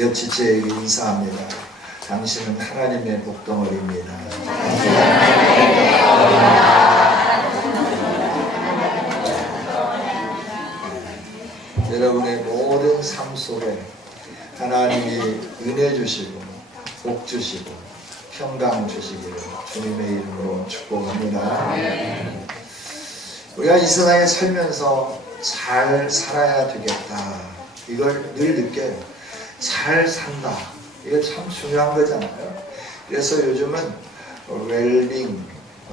옆지체에게 인사합니다. 당신은 하나님의 복덩어리입니다. 여러분의 모든 삶 속에 하나님이 은혜 주시고 복 주시고 평강 주시기를 주님의 이름으로 축복합니다. 우리가 이 세상에 살면서 잘 살아야 되겠다, 이걸 늘 느껴요. 잘 산다, 이게 참 중요한 거잖아요. 그래서 요즘은 웰빙,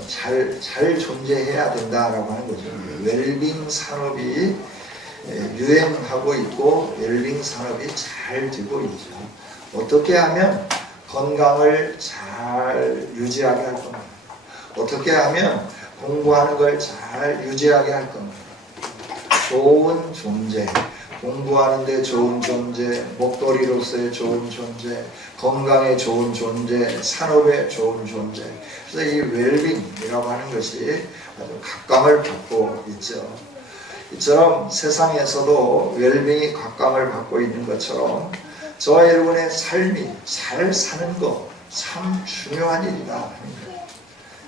잘 존재해야 된다라고 하는 거죠. 웰빙 산업이 유행하고 있고 웰빙 산업이 잘 되고 있죠. 어떻게 하면 건강을 잘 유지하게 할 겁니다. 어떻게 하면 공부하는 걸 잘 유지하게 할 겁니다. 좋은 존재, 공부하는데 좋은 존재, 목도리로서의 좋은 존재, 건강에 좋은 존재, 산업에 좋은 존재. 그래서 이 웰빙이라고 하는 것이 아주 각광을 받고 있죠. 이처럼 세상에서도 웰빙이 각광을 받고 있는 것처럼 저와 여러분의 삶이 잘 사는 것 참 중요한 일이다.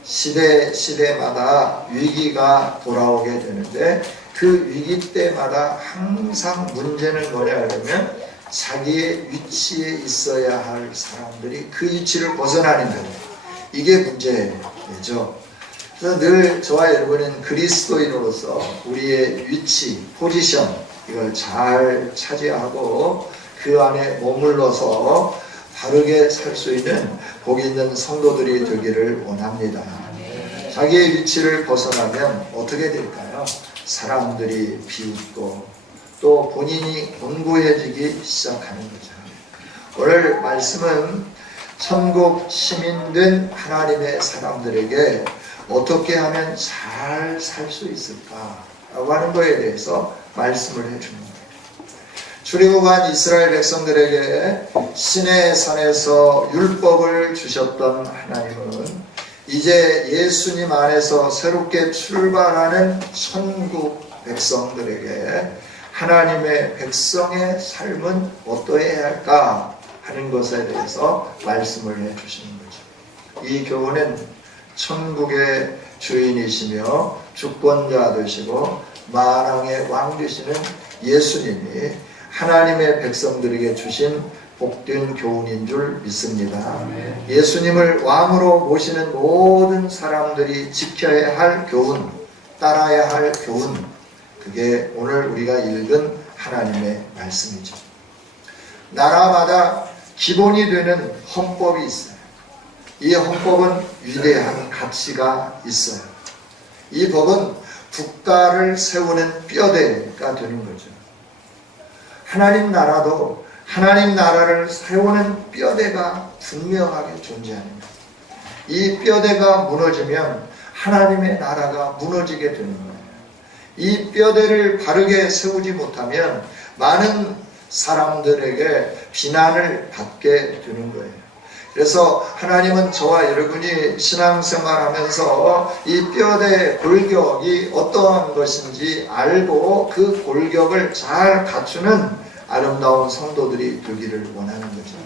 시대마다 위기가 돌아오게 되는데 그 위기 때마다 항상 문제는 뭐냐 하면 자기의 위치에 있어야 할 사람들이 그 위치를 벗어나는 거예요. 이게 문제죠. 그래서 늘 저와 여러분은 그리스도인으로서 우리의 위치, 포지션, 이걸 잘 차지하고 그 안에 머물러서 바르게 살 수 있는 복 있는 성도들이 되기를 원합니다. 자기의 위치를 벗어나면 어떻게 될까요? 사람들이 비웃고 또 본인이 곤고해지기 시작하는 거죠. 오늘 말씀은 천국 시민된 하나님의 사람들에게 어떻게 하면 잘 살 수 있을까라고 하는 것에 대해서 말씀을 해주는 거예요. 출애굽한 이스라엘 백성들에게 시내 산에서 율법을 주셨던 하나님은 이제 예수님 안에서 새롭게 출발하는 천국 백성들에게 하나님의 백성의 삶은 어떠해야 할까 하는 것에 대해서 말씀을 해주시는 거죠. 이 교훈은 천국의 주인이시며 주권자 되시고 만왕의 왕 되시는 예수님이 하나님의 백성들에게 주신 복된 교훈인 줄 믿습니다. 예수님을 왕으로 모시는 모든 사람들이 지켜야 할 교훈, 따라야 할 교훈, 그게 오늘 우리가 읽은 하나님의 말씀이죠. 나라마다 기본이 되는 헌법이 있어요. 이 헌법은 위대한 가치가 있어요. 이 법은 국가를 세우는 뼈대가 되는 거죠. 하나님 나라도 하나님 나라를 세우는 뼈대가 분명하게 존재합니다. 이 뼈대가 무너지면 하나님의 나라가 무너지게 되는 거예요. 이 뼈대를 바르게 세우지 못하면 많은 사람들에게 비난을 받게 되는 거예요. 그래서 하나님은 저와 여러분이 신앙생활하면서 이 뼈대 골격이 어떠한 것인지 알고 그 골격을 잘 갖추는 아름다운 성도들이 되기를 원하는 거죠.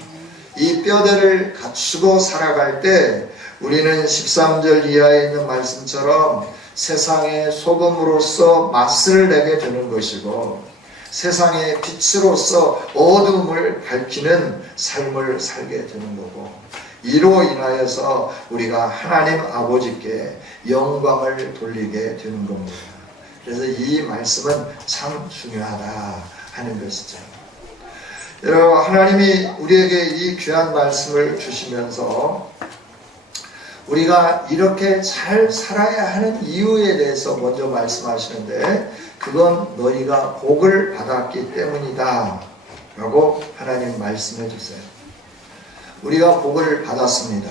이 뼈대를 갖추고 살아갈 때 우리는 13절 이하에 있는 말씀처럼 세상의 소금으로서 맛을 내게 되는 것이고 세상의 빛으로서 어둠을 밝히는 삶을 살게 되는 거고 이로 인하여서 우리가 하나님 아버지께 영광을 돌리게 되는 겁니다. 그래서 이 말씀은 참 중요하다 하는 것이죠. 여러분, 하나님이 우리에게 이 귀한 말씀을 주시면서 우리가 이렇게 잘 살아야 하는 이유에 대해서 먼저 말씀하시는데 그건 너희가 복을 받았기 때문이다 라고 하나님 말씀해 주세요. 우리가 복을 받았습니다.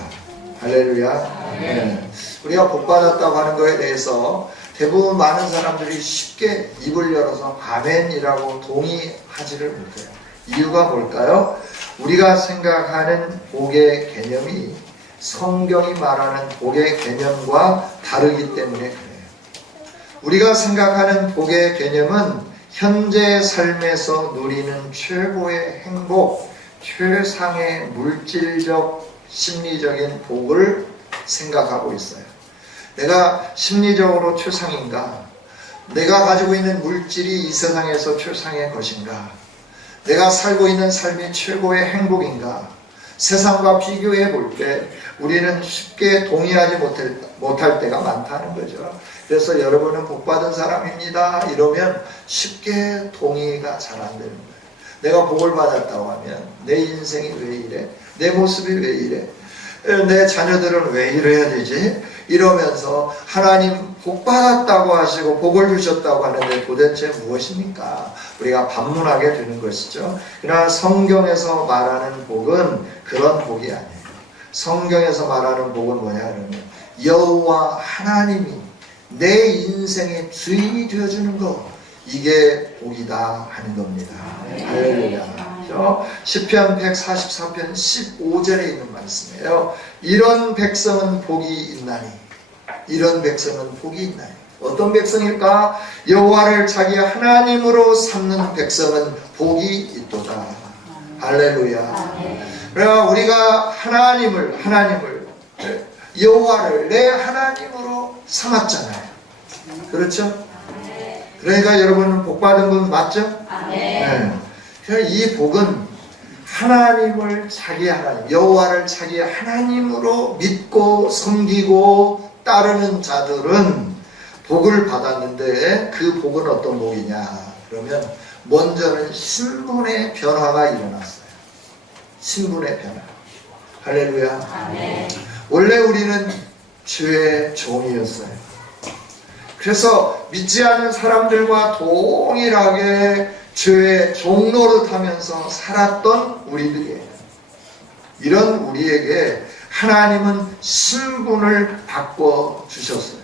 할렐루야. 네. 우리가 복 받았다고 하는 것에 대해서 대부분 많은 사람들이 쉽게 입을 열어서 아멘이라고 동의하지를 못해요. 이유가 뭘까요? 우리가 생각하는 복의 개념이 성경이 말하는 복의 개념과 다르기 때문에 그래요. 우리가 생각하는 복의 개념은 현재 삶에서 누리는 최고의 행복, 최상의 물질적 심리적인 복을 생각하고 있어요. 내가 심리적으로 최상인가? 내가 가지고 있는 물질이 이 세상에서 최상의 것인가? 내가 살고 있는 삶이 최고의 행복인가? 세상과 비교해 볼 때 우리는 쉽게 동의하지 못할 때가 많다는 거죠. 그래서 여러분은 복받은 사람입니다 이러면 쉽게 동의가 잘 안 되는 거예요. 내가 복을 받았다고 하면 내 인생이 왜 이래? 내 모습이 왜 이래? 내 자녀들은 왜 이래야 되지? 이러면서 하나님 복 받았다고 하시고 복을 주셨다고 하는데 도대체 무엇입니까? 우리가 반문하게 되는 것이죠. 그러나 성경에서 말하는 복은 그런 복이 아니에요. 성경에서 말하는 복은 뭐냐 하면 여호와 하나님이 내 인생의 주인이 되어주는 것, 이게 복이다 하는 겁니다. 할렐루야. 시편 144편 15절에 있는 말씀이에요. 이런 백성은 복이 있나니, 이런 백성은 복이 있나니. 어떤 백성일까? 여호와를 자기 하나님으로 삼는 백성은 복이 있도다. 할렐루야. 그러나 우리가 하나님을 여호와를 내 하나님으로 삼았잖아요. 그렇죠? 그러니까 여러분은 복받은 분 맞죠? 네. 이 복은 하나님을 자기 하나님, 여호와를 자기 하나님으로 믿고 섬기고 따르는 자들은 복을 받았는데, 그 복은 어떤 복이냐 그러면 먼저는 신분의 변화가 일어났어요. 신분의 변화. 할렐루야. 아멘. 원래 우리는 죄의 종이었어요. 그래서 믿지 않는 사람들과 동일하게 죄의 종로를 타면서 살았던 우리들이에요. 이런 우리에게 하나님은 신분을 바꿔주셨어요.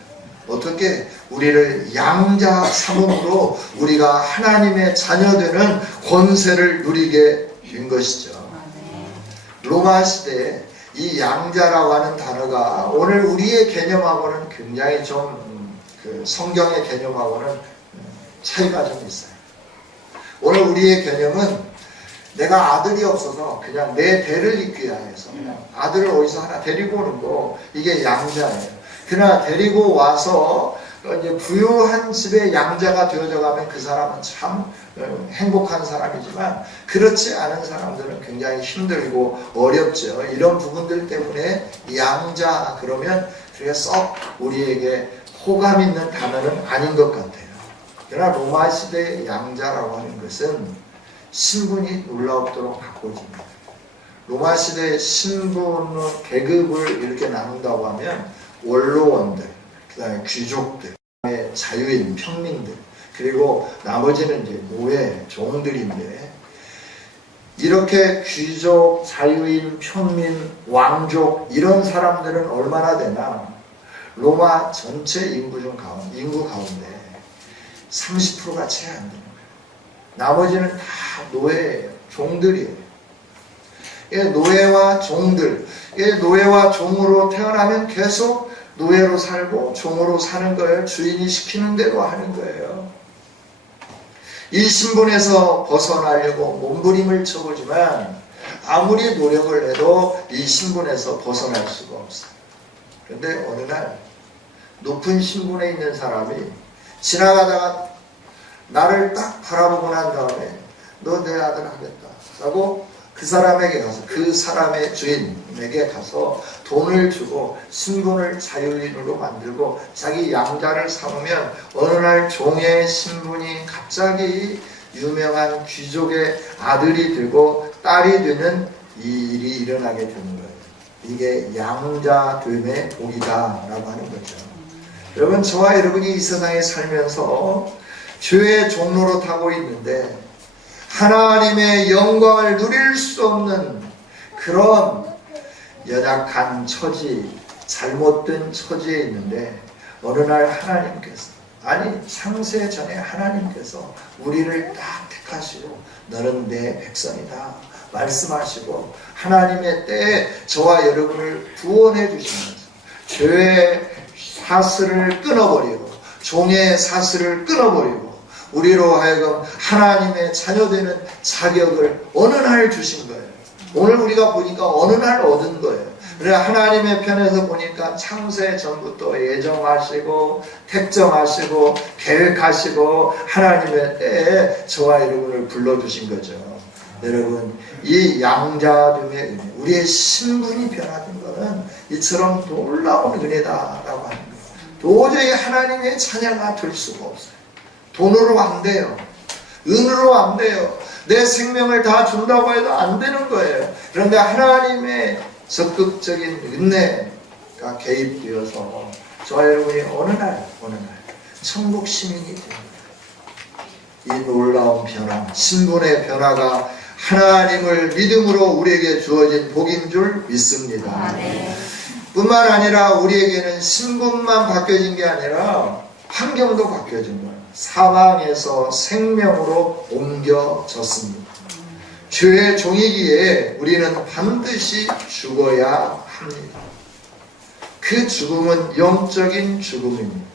어떻게? 우리를 양자 삼음으로 우리가 하나님의 자녀되는 권세를 누리게 된 것이죠. 로마 시대에 이 양자라고 하는 단어가 오늘 우리의 개념하고는 굉장히 좀 성경의 개념하고는 차이가 좀 있어요. 오늘 우리의 개념은 내가 아들이 없어서 그냥 내 대를 잇기 위해서 그냥 아들을 어디서 하나 데리고 오는 거, 이게 양자예요. 그러나 데리고 와서 이제 부유한 집의 양자가 되어져 가면 그 사람은 참 행복한 사람이지만, 그렇지 않은 사람들은 굉장히 힘들고 어렵죠. 이런 부분들 때문에 양자 그러면 그게 썩 우리에게 호감 있는 단어는 아닌 것 같아요. 그러나 로마 시대의 양자라고 하는 것은 신분이 놀랍도록 바꿔집니다. 로마 시대의 신분 계급을 이렇게 나눈다고 하면 원로원들, 그 다음에 귀족들, 그 다음에 자유인, 평민들, 그리고 나머지는 이제 노예, 종들인데, 이렇게 귀족, 자유인, 평민, 왕족 이런 사람들은 얼마나 되나? 로마 전체 인구 가운데 30%가 채 안 되는 거예요. 나머지는 다 노예예요. 종들이에요. 노예와 종들, 노예와 종으로 태어나면 계속 노예로 살고 종으로 사는 거예요. 주인이 시키는 대로 하는 거예요. 이 신분에서 벗어나려고 몸부림을 쳐보지만 아무리 노력을 해도 이 신분에서 벗어날 수가 없어요. 그런데 어느 날 높은 신분에 있는 사람이 지나가다가 나를 딱 바라보고 난 다음에 너 내 아들 하겠다 라고 그 사람에게 가서, 그 사람의 주인에게 가서 돈을 주고 신분을 자유인으로 만들고 자기 양자를 삼으면 어느 날 종의 신분이 갑자기 유명한 귀족의 아들이 되고 딸이 되는 이 일이 일어나게 되는 거예요. 이게 양자됨의 복이다 라고 하는 거죠. 여러분, 저와 여러분이 이 세상에 살면서 죄의 종로로 타고 있는데 하나님의 영광을 누릴 수 없는 그런 연약한 처지, 잘못된 처지에 있는데 어느 날 하나님께서, 아니 창세 전에 하나님께서 우리를 딱 택하시고 너는 내 백성이다 말씀하시고 하나님의 때에 저와 여러분을 구원해 주시면서 죄의 사슬을 끊어버리고 종의 사슬을 끊어버리고 우리로 하여금 하나님의 자녀되는 자격을 어느 날 주신 거예요. 오늘 우리가 보니까 어느 날 얻은 거예요. 그래 하나님의 편에서 보니까 창세 전부터 예정하시고 택정하시고 계획하시고 하나님의 때에 저와 여러분을 불러주신 거죠. 여러분 이 양자됨의 은혜, 우리의 신분이 변화된 것은 이처럼 놀라운 은혜다라고 하는 거예요. 도저히 하나님의 찬양가 될 수가 없어요. 돈으로 안 돼요. 은으로 안 돼요. 내 생명을 다 준다고 해도 안 되는 거예요. 그런데 하나님의 적극적인 은혜가 개입되어서 저와 여러분이 어느 날 천국 시민이 됩니다. 이 놀라운 변화, 신분의 변화가 하나님을 믿음으로 우리에게 주어진 복인 줄 믿습니다. 뿐만 아니라 우리에게는 신분만 바뀌어진 게 아니라 환경도 바뀌어진 거예요. 사망에서 생명으로 옮겨졌습니다. 죄의 종이기에 우리는 반드시 죽어야 합니다. 그 죽음은 영적인 죽음입니다.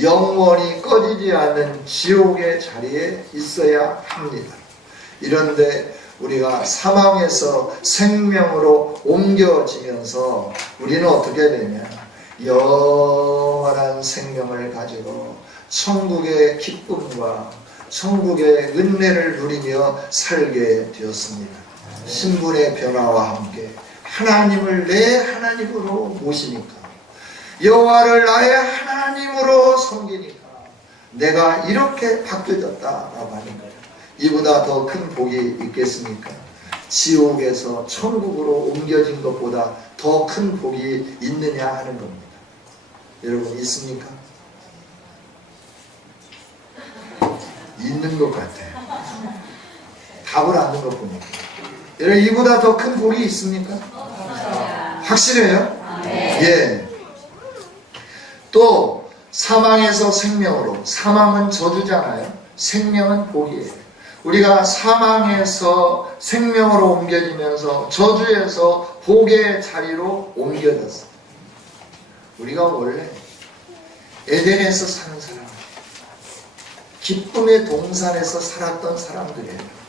영원히 꺼지지 않는 지옥의 자리에 있어야 합니다. 이런데 우리가 사망에서 생명으로 옮겨지면서 우리는 어떻게 되냐? 영원한 생명을 가지고 천국의 기쁨과 천국의 은혜를 누리며 살게 되었습니다. 신분의 변화와 함께 하나님을 내 하나님으로 모시니까, 여호와를 나의 하나님으로 섬기니까 내가 이렇게 바뀌어졌다라고 하는 거예요. 이보다 더 큰 복이 있겠습니까? 지옥에서 천국으로 옮겨진 것보다 더 큰 복이 있느냐 하는 겁니다. 여러분 있습니까? 있는 것 같아요. 답을 아는 것 보니까. 여러분 이보다 더 큰 복이 있습니까? 확실해요? 예. 또 사망에서 생명으로, 사망은 저주잖아요. 생명은 복이에요. 우리가 사망에서 생명으로 옮겨지면서 저주에서 복의 자리로 옮겨졌어요. 우리가 원래 에덴에서 사는 사람, 기쁨의 동산에서 살았던 사람들이에요.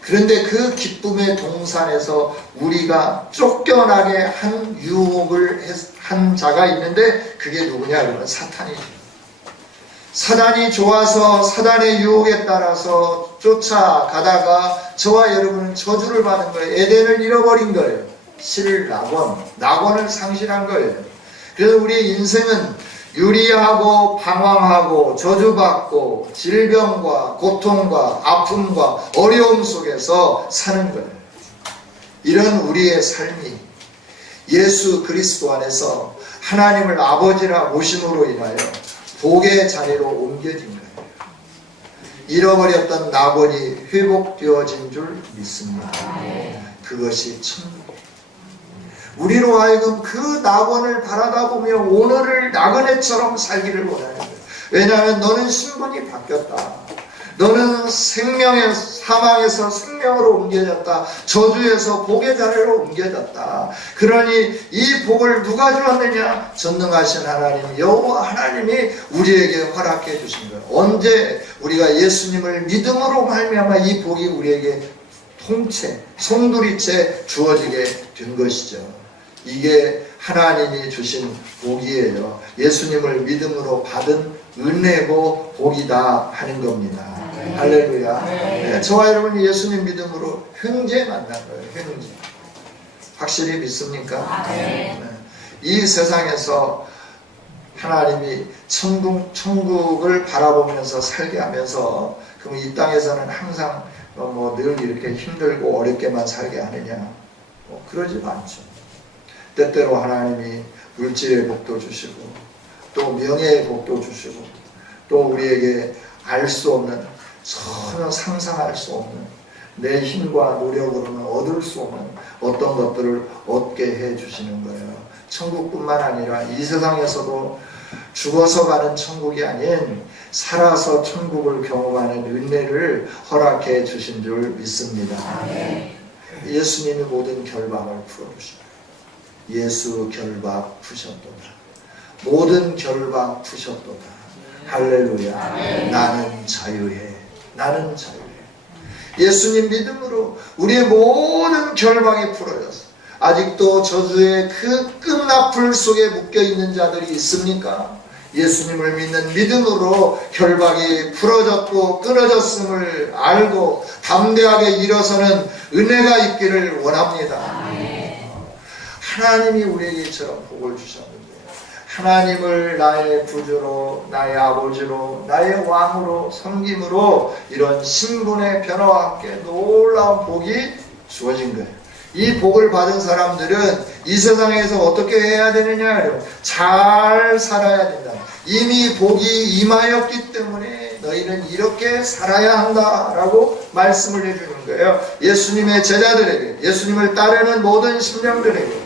그런데 그 기쁨의 동산에서 우리가 쫓겨나게 한 유혹을 한 자가 있는데 그게 누구냐 그러면 사탄이죠. 사단이 좋아서 사단의 유혹에 따라서 쫓아가다가 저와 여러분은 저주를 받은 거예요. 에덴을 잃어버린 거예요. 낙원을 상실한 거예요. 그래서 우리의 인생은 유리하고 방황하고 저주받고 질병과 고통과 아픔과 어려움 속에서 사는 거예요. 이런 우리의 삶이 예수 그리스도 안에서 하나님을 아버지라 모심으로 인하여 복의 자리로 옮겨진 거예요. 잃어버렸던 낙원이 회복되어진 줄 믿습니다. 그것이 천국이에요. 우리로 하여금 그 낙원을 바라다보며 오늘을 나그네처럼 살기를 원하는 거예요. 왜냐하면 너는 신분이 바뀌었다. 너는 사망에서 생명으로 옮겨졌다. 저주에서 복의 자리로 옮겨졌다. 그러니 이 복을 누가 주었느냐? 전능하신 하나님 여호와 하나님이 우리에게 허락해 주신 거예요. 언제 우리가 예수님을 믿음으로 말미암아 이 복이 우리에게 통째 송두리째 주어지게 된 것이죠. 이게 하나님이 주신 복이에요. 예수님을 믿음으로 받은 은혜고 복이다 하는 겁니다. 할렐루야. 네, 저와 여러분 예수님 믿음으로 형제 만난 거예요. 형제. 확실히 믿습니까? 네. 이 세상에서 하나님이 천국을 바라보면서 살게 하면서 그럼 이 땅에서는 항상 늘 이렇게 힘들고 어렵게만 살게 하느냐? 그러지 않죠. 때때로 하나님이 물질의 복도 주시고 또 명예의 복도 주시고 또 우리에게 알 수 없는, 전혀 상상할 수 없는, 내 힘과 노력으로는 얻을 수 없는 어떤 것들을 얻게 해 주시는 거예요. 천국뿐만 아니라 이 세상에서도 죽어서 가는 천국이 아닌 살아서 천국을 경험하는 은혜를 허락해 주신 줄 믿습니다. 예수님이 모든 결박을 풀어주십니다. 예수 결박 푸셨도다. 모든 결박 푸셨도다. 할렐루야. 나는 자유해. 나는 자유해. 예수님 믿음으로 우리의 모든 결박이 풀어졌어. 아직도 저주의 그 끝나풀 속에 묶여있는 자들이 있습니까? 예수님을 믿는 믿음으로 결박이 풀어졌고 끊어졌음을 알고 담대하게 일어서는 은혜가 있기를 원합니다. 하나님이 우리에게 이처럼 복을 주셨는데 하나님을 나의 구주로, 나의 아버지로, 나의 왕으로 섬김으로 이런 신분의 변화와 함께 놀라운 복이 주어진 거예요. 이 복을 받은 사람들은 이 세상에서 어떻게 해야 되느냐? 잘 살아야 된다. 이미 복이 임하였기 때문에 너희는 이렇게 살아야 한다라고 말씀을 해주는 거예요. 예수님의 제자들에게, 예수님을 따르는 모든 심령들에게.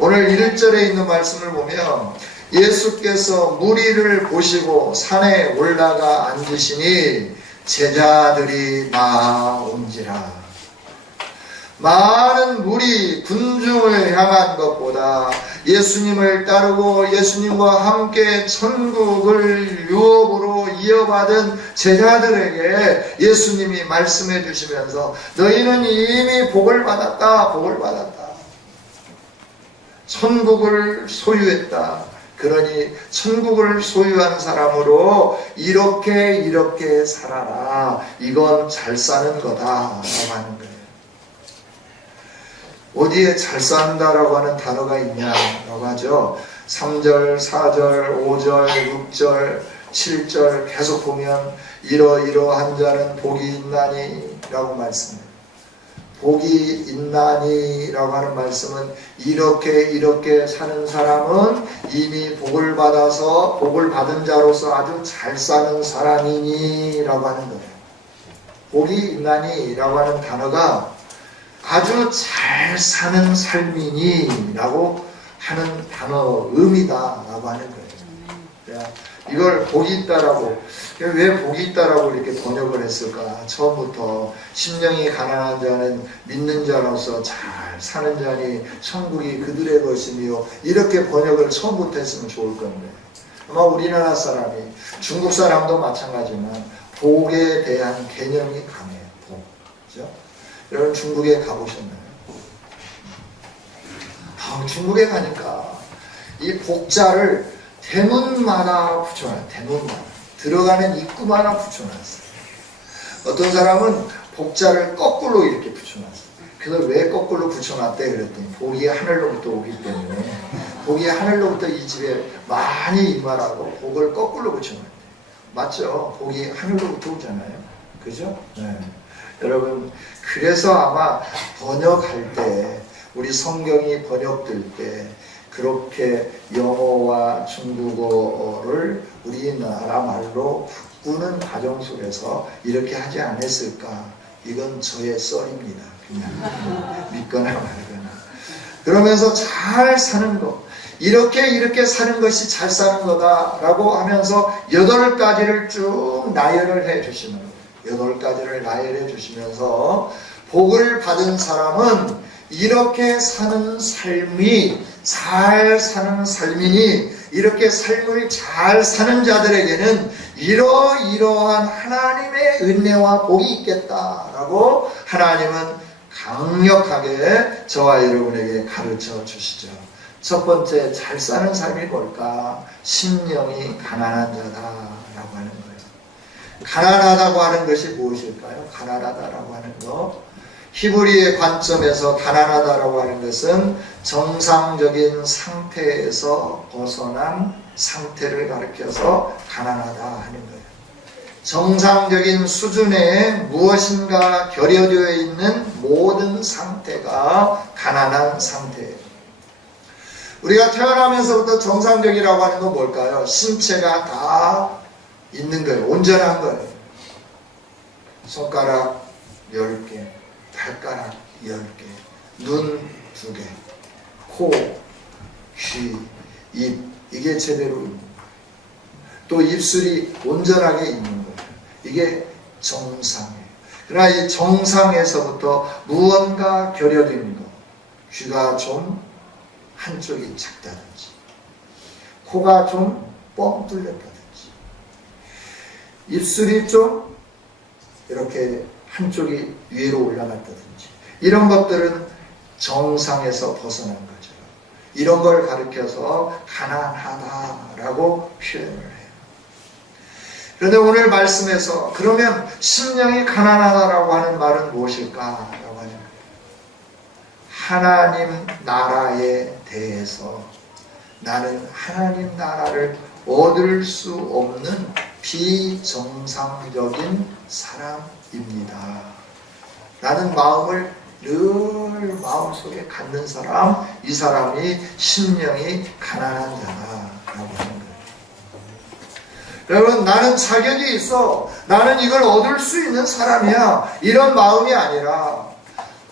오늘 1절에 있는 말씀을 보면 예수께서 무리를 보시고 산에 올라가 앉으시니 제자들이 나온지라. 많은 무리 군중을 향한 것보다 예수님을 따르고 예수님과 함께 천국을 유업으로 이어받은 제자들에게 예수님이 말씀해 주시면서 너희는 이미 복을 받았다, 복을 받았다. 천국을 소유했다. 그러니 천국을 소유한 사람으로 이렇게 살아라. 이건 잘 사는 거다 라고 하는 거예요. 어디에 잘 산다라고 하는 단어가 있냐라고 하죠. 3절, 4절, 5절, 6절, 7절 계속 보면 이러이러한 자는 복이 있나니 라고 말씀해요. 복이 있나니 라고 하는 말씀은 이렇게 사는 사람은 이미 복을 받아서 복을 받은 자로서 아주 잘 사는 사람이니 라고 하는 거예요. 복이 있나니 라고 하는 단어가 아주 잘 사는 삶이니 라고 하는 단어 의미다 라고 하는 거예요. 이걸 복이 있다라고, 왜 복이 있다라고 이렇게 번역을 했을까? 처음부터 심령이 가난한 자는 믿는 자로서 잘 사는 자니 천국이 그들의 것이며 이렇게 번역을 처음부터 했으면 좋을 건데 아마 우리나라 사람이, 중국 사람도 마찬가지지만 복에 대한 개념이 강해요. 복. 그죠? 여러분 중국에 가보셨나요? 중국에 가니까 이 복자를 대문마다 붙여놔요. 대문마다. 들어가는 입구마다 붙여놨어요. 어떤 사람은 복자를 거꾸로 이렇게 붙여놨어요. 그래서 왜 거꾸로 붙여놨대? 그랬더니 복이 하늘로부터 오기 때문에 복이 하늘로부터 이 집에 많이 임하라고 복을 거꾸로 붙여놨대요. 맞죠? 복이 하늘로부터 오잖아요. 그죠? 네. 여러분, 그래서 아마 번역할 때, 우리 성경이 번역될 때 그렇게 영어와 중국어를 우리나라 말로 바꾸는 과정 속에서 이렇게 하지 않았을까? 이건 저의 썰입니다. 그냥 믿거나 말거나. 그러면서 잘 사는 것, 이렇게 사는 것이 잘 사는 거다라고 하면서 8가지를 쭉 나열을 해 주시는 거예요. 8가지를 나열해 주시면서 복을 받은 사람은 이렇게 사는 삶이 잘 사는 삶이니 이렇게 삶을 잘 사는 자들에게는 이러이러한 하나님의 은혜와 복이 있겠다라고 하나님은 강력하게 저와 여러분에게 가르쳐 주시죠. 첫 번째, 잘 사는 삶이 뭘까? 심령이 가난한 자다라고 하는 거예요. 가난하다고 하는 것이 무엇일까요? 가난하다라고 하는 것, 히브리의 관점에서 가난하다라고 하는 것은 정상적인 상태에서 벗어난 상태를 가리켜서 가난하다 하는 거예요. 정상적인 수준에 무엇인가 결여되어 있는 모든 상태가 가난한 상태예요. 우리가 태어나면서부터 정상적이라고 하는 건 뭘까요? 신체가 다 있는 거예요. 온전한 거예요. 손가락 10개, 발가락 10개, 눈 2개, 코, 귀, 입, 이게 제대로 있는 거예요. 또 입술이 온전하게 있는 거예요. 이게 정상이에요. 그러나 이 정상에서부터 무언가 결여된 것, 귀가 좀 한쪽이 작다든지, 코가 좀 뻥 뚫렸다든지, 입술이 좀 이렇게 한쪽이 위로 올라갔다든지 이런 것들은 정상에서 벗어난 거죠. 이런 걸 가리켜서 가난하다라고 표현을 해요. 그런데 오늘 말씀에서 그러면 심령이 가난하다라고 하는 말은 무엇일까라고 하는 거예요. 하나님 나라에 대해서 나는 하나님 나라를 얻을 수 없는 비정상적인 사람입니다. 라는 마음을 늘 마음속에 갖는 사람, 이 사람이 심령이 가난한 자라고 하는 거예요. 여러분, 나는 자격이 있어, 나는 이걸 얻을 수 있는 사람이야, 이런 마음이 아니라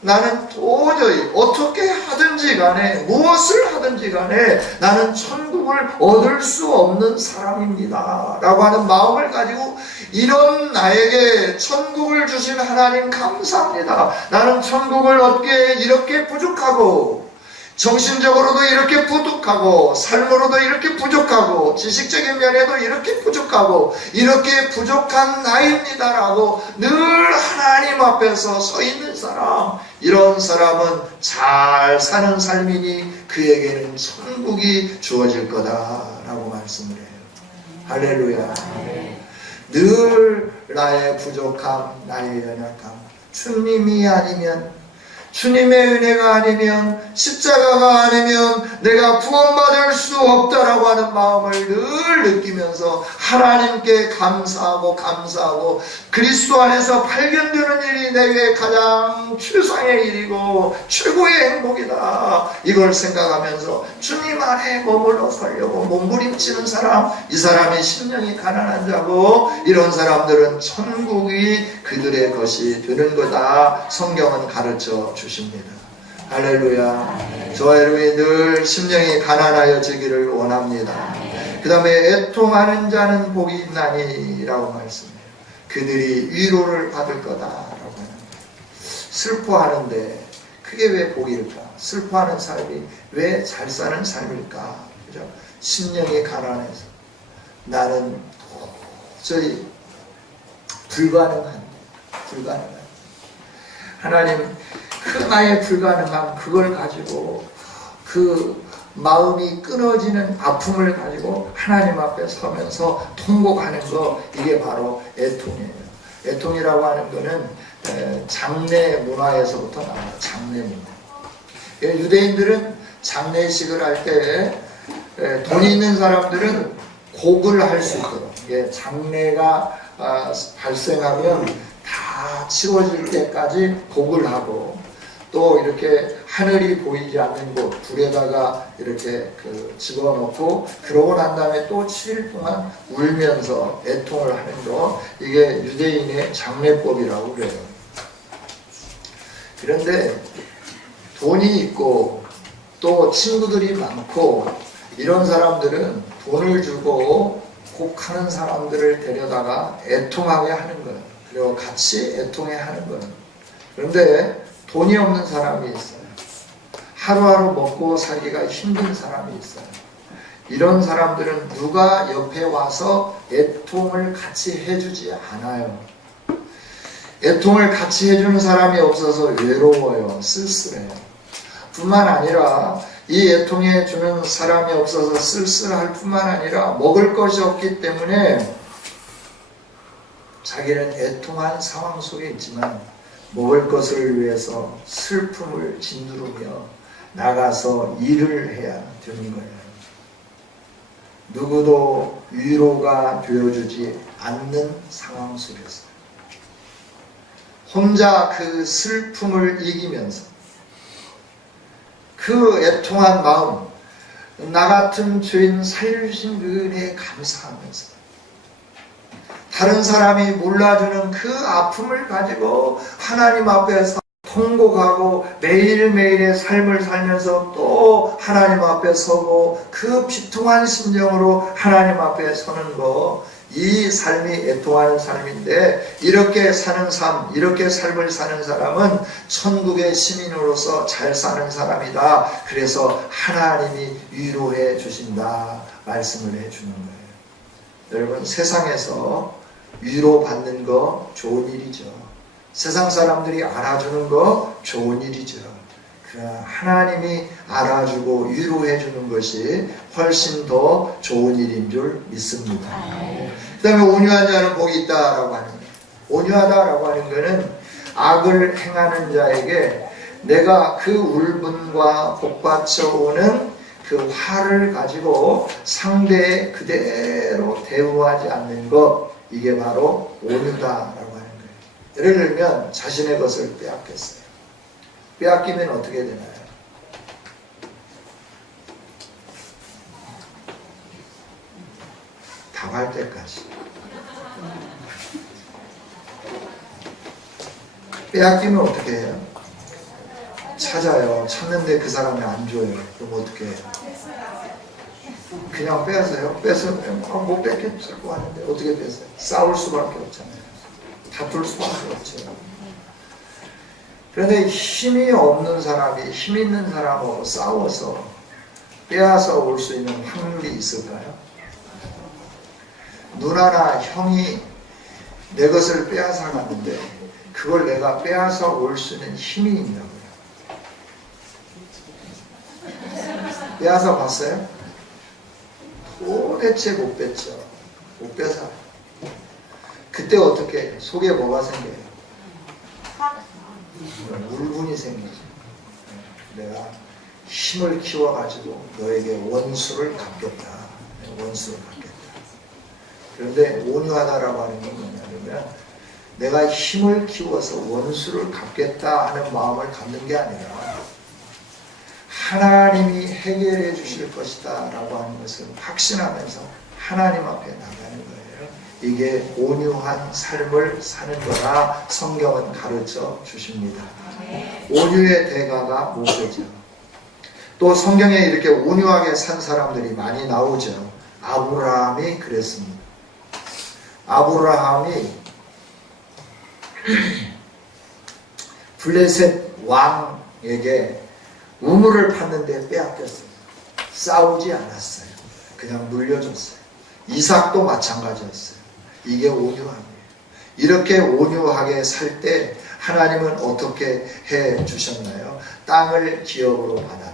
나는 도저히 어떻게 하든지 간에 무엇을 하든지 간에 나는 천국을 얻을 수 없는 사람입니다 라고 하는 마음을 가지고, 이런 나에게 천국을 주신 하나님 감사합니다. 나는 천국을 얻기에 이렇게 부족하고, 정신적으로도 이렇게 부족하고, 삶으로도 이렇게 부족하고, 지식적인 면에도 이렇게 부족하고, 이렇게 부족한 나입니다라고 늘 하나님 앞에서 서 있는 사람, 이런 사람은 잘 사는 삶이니 그에게는 천국이 주어질 거다라고 말씀을 해요. 할렐루야. 늘 나의 부족함, 나의 연약함, 주님이 아니면, 주님의 은혜가 아니면, 십자가가 아니면 내가 구원받을 수 없다라고 하는 마음을 늘 느끼면서 하나님께 감사하고 그리스도 안에서 발견되는 일이 내게 가장 최상의 일이고 최고의 행복이다, 이걸 생각하면서 주님 안에 머물러 살려고 몸부림치는 사람, 이 사람이 심령이 가난한 자고, 이런 사람들은 천국이 그들의 것이 되는 거다, 성경은 가르쳐 주십니다. 할렐루야. 저와 여러분이 늘 심령이 가난하여지기를 원합니다. 그 다음에 애통하는 자는 복이 있나니 라고 말씀해요. 그들이 위로를 받을 거다라고 하는 거예요. 슬퍼하는데 그게 왜 복일까? 슬퍼하는 삶이 왜 잘 사는 삶일까? 그죠? 심령이 가난해서 나는 도저히 불가능한 하나님, 그 나의 불가능함, 그걸 가지고 그 마음이 끊어지는 아픔을 가지고 하나님 앞에 서면서 통곡하는 거, 이게 바로 애통이에요. 애통이라고 하는 거는 장례 문화에서부터 나와요. 장례 문화. 유대인들은 장례식을 할 때 돈이 있는 사람들은 곡을 할 수 있도록, 장례가 발생하면 다 치워질 때까지 곡을 하고, 또 이렇게 하늘이 보이지 않는 곳 불에다가 이렇게 집어넣고, 그러고 난 다음에 또 7일 동안 울면서 애통을 하는 거, 이게 유대인의 장례법이라고 그래요. 그런데 돈이 있고 또 친구들이 많고 이런 사람들은 돈을 주고 곡하는 사람들을 데려다가 애통하게 하는 거예요. 그리고 같이 애통해 하는 거예요. 그런데 돈이 없는 사람이 있어요. 하루하루 먹고 살기가 힘든 사람이 있어요. 이런 사람들은 누가 옆에 와서 애통을 같이 해주지 않아요. 애통을 같이 해주는 사람이 없어서 외로워요. 쓸쓸해요. 뿐만 아니라 이 애통해 주는 사람이 없어서 쓸쓸할 뿐만 아니라 먹을 것이 없기 때문에 자기는 애통한 상황 속에 있지만 먹을 것을 위해서 슬픔을 짓누르며 나가서 일을 해야 되는 거예요. 누구도 위로가 되어주지 않는 상황 속에서 혼자 그 슬픔을 이기면서 그 애통한 마음, 나 같은 죄인 살려주신 그 은혜에 감사하면서 다른 사람이 몰라주는 그 아픔을 가지고 하나님 앞에서 통곡하고 매일매일의 삶을 살면서 또 하나님 앞에 서고 그 비통한 심정으로 하나님 앞에 서는 거, 이 삶이 애통하는 삶인데, 이렇게 사는 삶, 이렇게 삶을 사는 사람은 천국의 시민으로서 잘 사는 사람이다. 그래서 하나님이 위로해 주신다 말씀을 해 주는 거예요. 여러분, 세상에서 위로받는 거 좋은 일이죠. 세상 사람들이 알아주는 거 좋은 일이죠. 그러나 하나님이 알아주고 위로해 주는 것이 훨씬 더 좋은 일인 줄 믿습니다. 그 다음에 온유한 자는 복이 있다라고 하는 거예요. 온유하다라고 하는 것은 악을 행하는 자에게 내가 그 울분과 복받쳐오는 그 화를 가지고 상대에 그대로 대우하지 않는 것, 이게 바로 온유다라고 하는 거예요. 예를 들면 자신의 것을 빼앗겼어요. 빼앗기면 어떻게 되나요? 당할 때까지. 빼앗기면 어떻게 해요? 찾아요. 찾는데 그 사람이 안 줘요. 그럼 어떻게 해요? 그냥 빼앗아요. 못 뺏겼을 하는데 어떻게 뺏어요? 싸울 수밖에 없잖아요. 다툴 수밖에 없죠. 그런데 힘이 없는 사람이 힘 있는 사람하고 싸워서 빼앗아 올 수 있는 확률이 있을까요? 누나나 형이 내 것을 빼앗아 갔는데 그걸 내가 빼앗아 올 수 있는 힘이 있냐고요. 빼앗아 봤어요? 도대체 못 뺐죠. 못 뺏어. 그때 어떻게 해요? 속에 뭐가 생겨요? 울분이 생기죠. 내가 힘을 키워가지고 너에게 원수를 갚겠다. 원수를 갚겠다. 그런데 온유하다라고 하는 건 뭐냐면 내가 힘을 키워서 원수를 갚겠다 하는 마음을 갖는 게 아니라 하나님이 해결해 주실 것이다 라고 하는 것을 확신하면서 하나님 앞에 나가는 거예요. 이게 온유한 삶을 사는 거라 성경은 가르쳐 주십니다. 온유의 대가가 무엇이죠? 또 성경에 이렇게 온유하게 산 사람들이 많이 나오죠. 아브라함이 그랬습니다. 아브라함이 블레셋 왕에게 우물을 팠는데 빼앗겼어요. 싸우지 않았어요. 그냥 물려줬어요. 이삭도 마찬가지였어요. 이게 온유함이에요. 이렇게 온유하게 살 때 하나님은 어떻게 해 주셨나요? 땅을 기업으로 받았다.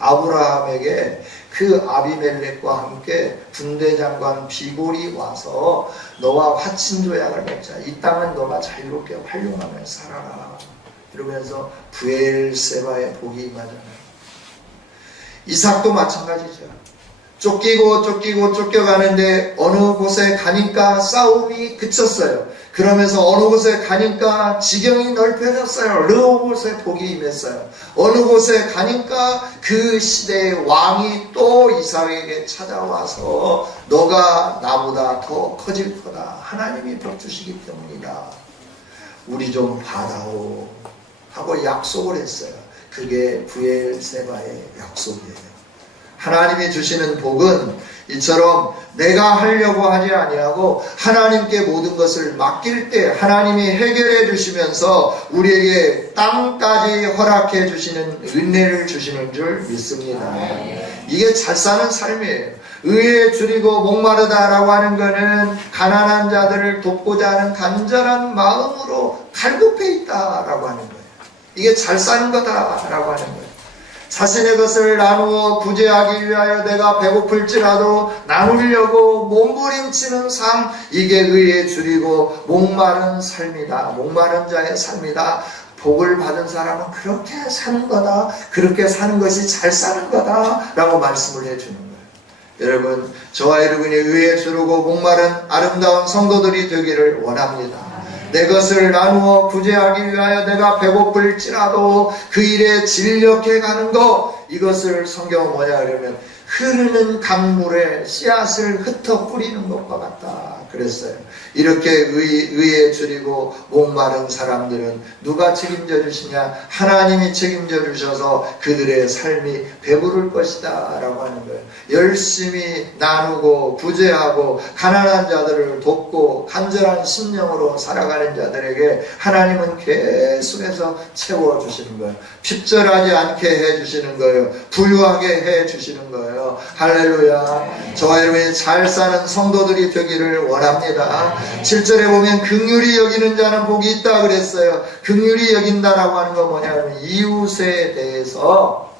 아브라함에게 그 아비멜렉과 함께 군대장관 비골이 와서 너와 화친조약을 맺자. 이 땅은 너가 자유롭게 활용하며 살아라. 이러면서 브엘세바의 복이 임하잖아요. 이삭도 마찬가지죠. 쫓기고 쫓겨가는데 어느 곳에 가니까 싸움이 그쳤어요. 그러면서 어느 곳에 가니까 지경이 넓혀졌어요. 르호봇의 복이 임했어요. 어느 곳에 가니까 그 시대의 왕이 또 이삭에게 찾아와서 너가 나보다 더 커질 거다. 하나님이 복 주시기 때문이다. 우리 좀 받아오 하고 약속을 했어요. 그게 브엘세바의 약속이에요. 하나님이 주시는 복은 이처럼 내가 하려고 하지 아니하고 하나님께 모든 것을 맡길 때 하나님이 해결해 주시면서 우리에게 땅까지 허락해 주시는 은혜를 주시는 줄 믿습니다. 이게 잘 사는 삶이에요. 의에 줄이고 목마르다라고 하는 것은 가난한 자들을 돕고자 하는 간절한 마음으로 갈급해 있다라고 하는 거예요. 이게 잘 사는 거다라고 하는 거예요. 자신의 것을 나누어 구제하기 위하여 내가 배고플지라도 나누려고 몸부림치는 삶, 이게 의에 줄이고 목마른 삶이다. 목마른 자의 삶이다. 복을 받은 사람은 그렇게 사는 거다. 그렇게 사는 것이 잘 사는 거다 라고 말씀을 해주는 거예요. 여러분, 저와 여러분이 의에 주르고 목마른 아름다운 성도들이 되기를 원합니다. 내 것을 나누어 구제하기 위하여 내가 배고플지라도 그 일에 진력해 가는 것, 이것을 성경은 뭐냐 그러면 흐르는 강물에 씨앗을 흩어 뿌리는 것과 같다 그랬어요. 이렇게 의에 줄이고 목마른 사람들은 누가 책임져 주시냐? 하나님이 책임져 주셔서 그들의 삶이 배부를 것이다 라고 하는 거예요. 열심히 나누고 구제하고 가난한 자들을 돕고 간절한 심령으로 살아가는 자들에게 하나님은 계속해서 채워주시는 거예요. 핍절하지 않게 해주시는 거예요. 부유하게 해주시는 거예요. 할렐루야. 저와 여러분이 잘 사는 성도들이 되기를 원합니다. 7절에 보면 긍휼히 여기는 자는 복이 있다 그랬어요. 긍휼히 여긴다라고 하는 건 뭐냐면 이웃에 대해서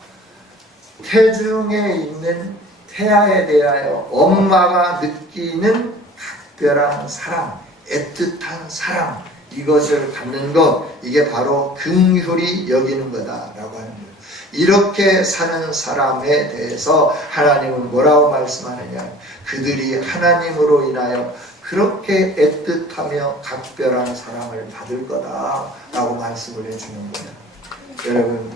태중에 있는 태아에 대하여 엄마가 느끼는 각별한 사랑, 애틋한 사랑, 이것을 갖는 것, 이게 바로 긍휼히 여기는 거다라고 하는 거예요. 이렇게 사는 사람에 대해서 하나님은 뭐라고 말씀하느냐? 그들이 하나님으로 인하여 그렇게 애틋하며 각별한 사랑을 받을 거다라고 말씀을 해주는 거예요. 여러분,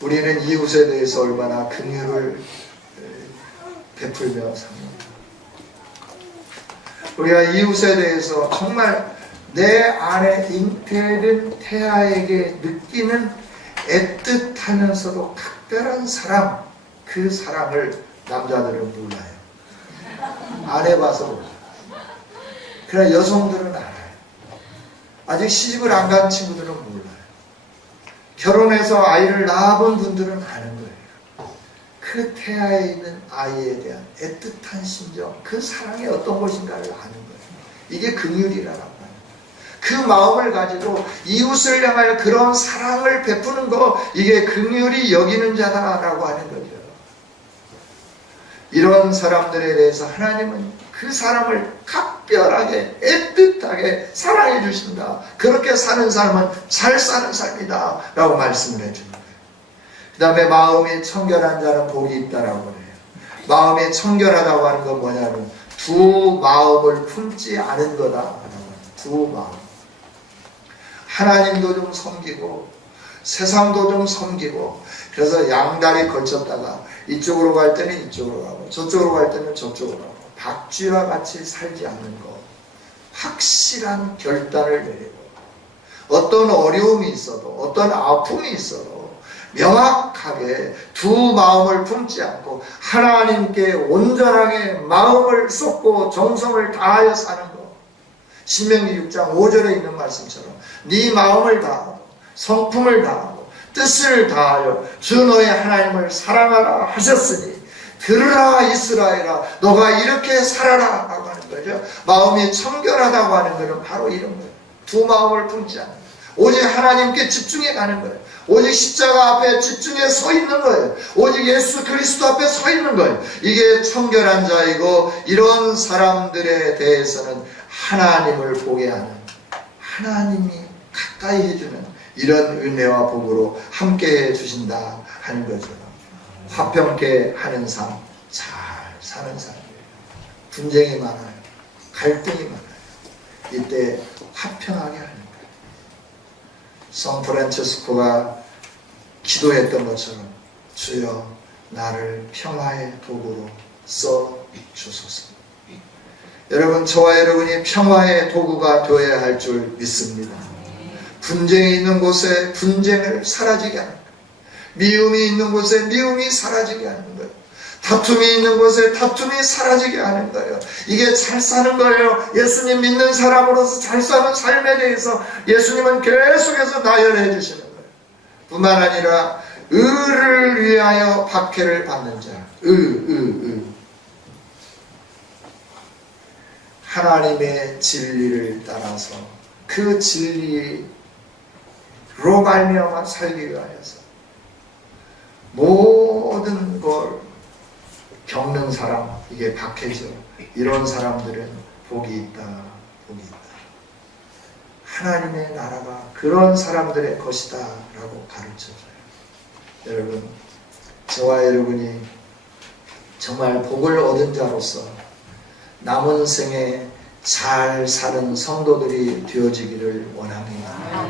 우리는 이웃에 대해서 얼마나 긍휼을 베풀며 삽니다. 우리가 이웃에 대해서 정말 내 안에 잉태된 태아에게 느끼는 애틋하면서도 각별한 사랑, 그 사랑을 남자들은 몰라요. 안 해봐서 몰라요. 그러나 여성들은 알아요. 아직 시집을 안 간 친구들은 몰라요. 결혼해서 아이를 낳아본 분들은 아는 거예요. 그 태아에 있는 아이에 대한 애틋한 심정, 그 사랑이 어떤 것인가를 아는 거예요. 이게 긍휼이라는 거예요. 그 마음을 가지고 이웃을 향하여 그런 사랑을 베푸는 거, 이게 긍휼히 여기는 자다라고 하는 거죠. 이런 사람들에 대해서 하나님은 그 사람을 각별하게 애틋하게 사랑해 주신다. 그렇게 사는 사람은 잘 사는 삶이다 라고 말씀을 해주는 거예요. 그 다음에 마음이 청결한 자는 복이 있다라고 해요. 마음이 청결하다고 하는 건 뭐냐면 두 마음을 품지 않은 거다. 두 마음. 하나님도 좀 섬기고 세상도 좀 섬기고, 그래서 양다리 걸쳤다가 이쪽으로 갈 때는 이쪽으로 가고 저쪽으로 갈 때는 저쪽으로 가고, 박쥐와 같이 살지 않는 것, 확실한 결단을 내리고, 어떤 어려움이 있어도 어떤 아픔이 있어도 명확하게 두 마음을 품지 않고 하나님께 온전하게 마음을 쏟고 정성을 다하여 사는 것. 신명기 6장 5절에 있는 말씀처럼 네 마음을 다하고 성품을 다하고 뜻을 다하여 주 너의 하나님을 사랑하라 하셨으니 들으라 이스라엘아, 너가 이렇게 살아라 라고 하는 거죠. 마음이 청결하다고 하는 것은 바로 이런 거예요. 두 마음을 품지 않는 거예요. 오직 하나님께 집중해 가는 거예요. 오직 십자가 앞에 집중해 서 있는 거예요. 오직 예수 그리스도 앞에 서 있는 거예요. 이게 청결한 자이고, 이런 사람들에 대해서는 하나님을 보게 하는, 하나님이 가까이 해주는 이런 은혜와 복으로 함께 해주신다 하는 거죠. 화평케 하는 삶, 잘 사는 삶이에요. 분쟁이 많아요. 갈등이 많아요. 이때 화평하게 하는 거예요. 성 프란치스코가 기도했던 것처럼 주여 나를 평화의 도구로 써 주소서. 여러분, 저와 여러분이 평화의 도구가 되어야 할 줄 믿습니다. 분쟁이 있는 곳에 분쟁을 사라지게 하는 거예요. 미움이 있는 곳에 미움이 사라지게 하는 거예요. 다툼이 있는 곳에 다툼이 사라지게 하는 거예요. 이게 잘 사는 거예요. 예수님 믿는 사람으로서 잘 사는 삶에 대해서 예수님은 계속해서 나열해 주시는 거예요. 뿐만 아니라 의를 위하여 박해를 받는 자, 하나님의 진리를 따라서 그 진리로 말미암아 살기 위하여서 모든 걸 겪는 사람, 이게 박해죠. 이런 사람들은 복이 있다, 복이 있다. 하나님의 나라가 그런 사람들의 것이다 라고 가르쳐줘요. 여러분, 저와 여러분이 정말 복을 얻은 자로서 남은 생에 잘 사는 성도들이 되어지기를 원합니다.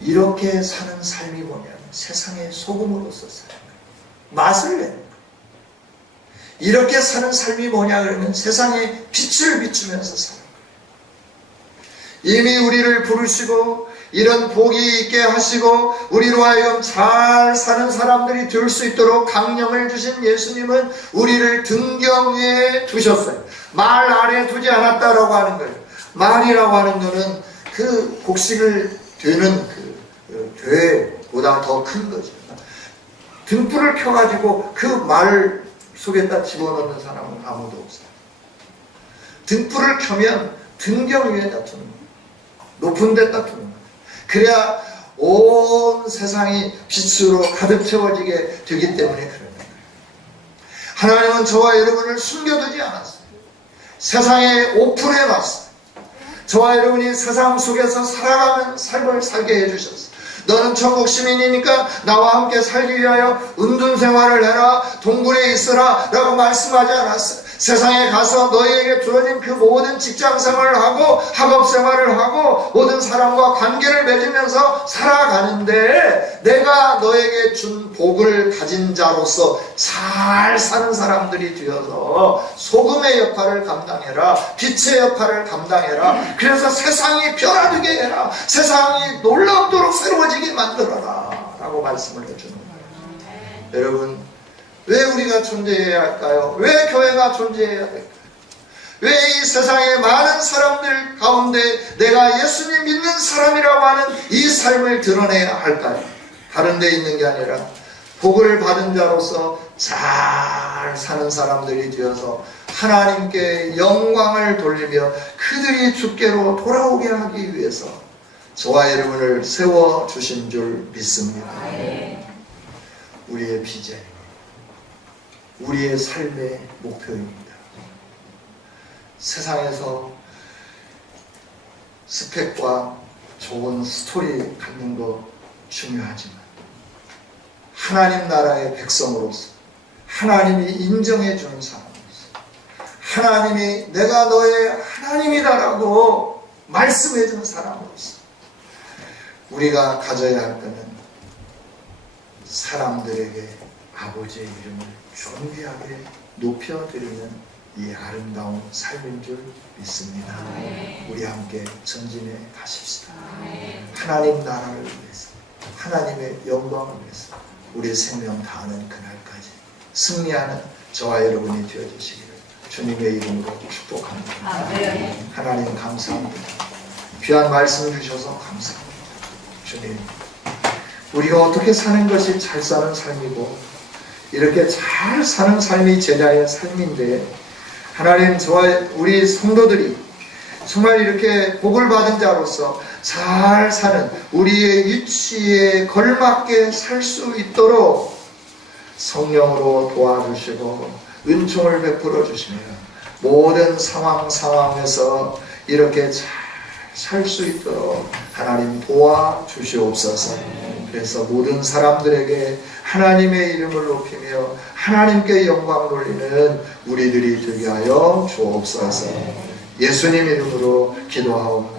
이렇게 사는 삶이 뭐냐면 세상의 소금으로서 사는 거예요. 맛을 내는 거예요. 이렇게 사는 삶이 뭐냐 그러면 세상에 빛을 비추면서 사는 거예요. 이미 우리를 부르시고 이런 복이 있게 하시고 우리로 하여금 잘 사는 사람들이 될 수 있도록 강령을 주신 예수님은 우리를 등경 위에 두셨어요. 말 아래 두지 않았다라고 하는 거예요. 말이라고 하는 거는 그 곡식을 되는 그 되보다 더 큰 거죠. 등불을 켜가지고 그 말 속에다 집어넣는 사람은 아무도 없어요. 등불을 켜면 등경 위에다 두는 거예요. 높은 데다 두는 거예요. 그래야 온 세상이 빛으로 가득 채워지게 되기 때문에 그러는 거예요. 하나님은 저와 여러분을 숨겨두지 않았어요. 세상에 오픈해 놨어요. 저와 여러분이 세상 속에서 살아가는 삶을 살게 해주셨어요. 너는 천국 시민이니까 나와 함께 살기 위하여 은둔 생활을 해라, 동굴에 있어라 라고 말씀하지 않았어요. 세상에 가서 너희에게 주어진 그 모든 직장 생활을 하고 학업 생활을 하고 모든 사람과 관계를 맺으면서 살아가는데 내가 너에게 준 복을 가진 자로서 잘 사는 사람들이 되어서 소금의 역할을 감당해라, 빛의 역할을 감당해라. 그래서 세상이 변화되게 해라, 세상이 놀랍도록 새로워지게 만들어라 라고 말씀을 해주는 거예요. 여러분, 왜 우리가 존재해야 할까요? 왜 교회가 존재해야 될까요? 왜 이 세상의 많은 사람들 가운데 내가 예수님 믿는 사람이라고 하는 이 삶을 드러내야 할까요? 다른 데 있는 게 아니라 복을 받은 자로서 잘 사는 사람들이 되어서 하나님께 영광을 돌리며 그들이 주께로 돌아오게 하기 위해서 저와 여러분을 세워주신 줄 믿습니다. 우리의 비전, 우리의 삶의 목표입니다. 세상에서 스펙과 좋은 스토리 갖는 거 중요하지만 하나님 나라의 백성으로서, 하나님이 인정해 주는 사람으로서, 하나님이 내가 너의 하나님이다라고 말씀해 주는 사람으로서 우리가 가져야 할 것은 사람들에게 아버지의 이름을 존귀하게 높여드리는 이 아름다운 삶인 줄 믿습니다. 우리 함께 전진해 가십시다. 하나님 나라를 위해서, 하나님의 영광을 위해서 우리 생명 다하는 그날까지 승리하는 저와 여러분이 되어주시기를 주님의 이름으로 축복합니다. 하나님 감사합니다. 귀한 말씀 주셔서 감사합니다. 주님, 우리가 어떻게 사는 것이 잘 사는 삶이고 이렇게 잘 사는 삶이 제자의 삶인데, 하나님, 저와 우리 성도들이 정말 이렇게 복을 받은 자로서 잘 사는 우리의 위치에 걸맞게 살 수 있도록 성령으로 도와주시고 은총을 베풀어 주시며 모든 상황에서 이렇게 잘 살 수 있도록 하나님 도와주시옵소서. 그래서 모든 사람들에게 하나님의 이름을 높이며 하나님께 영광 돌리는 우리들이 되게 하여 주옵소서. 예수님 이름으로 기도하옵나이다.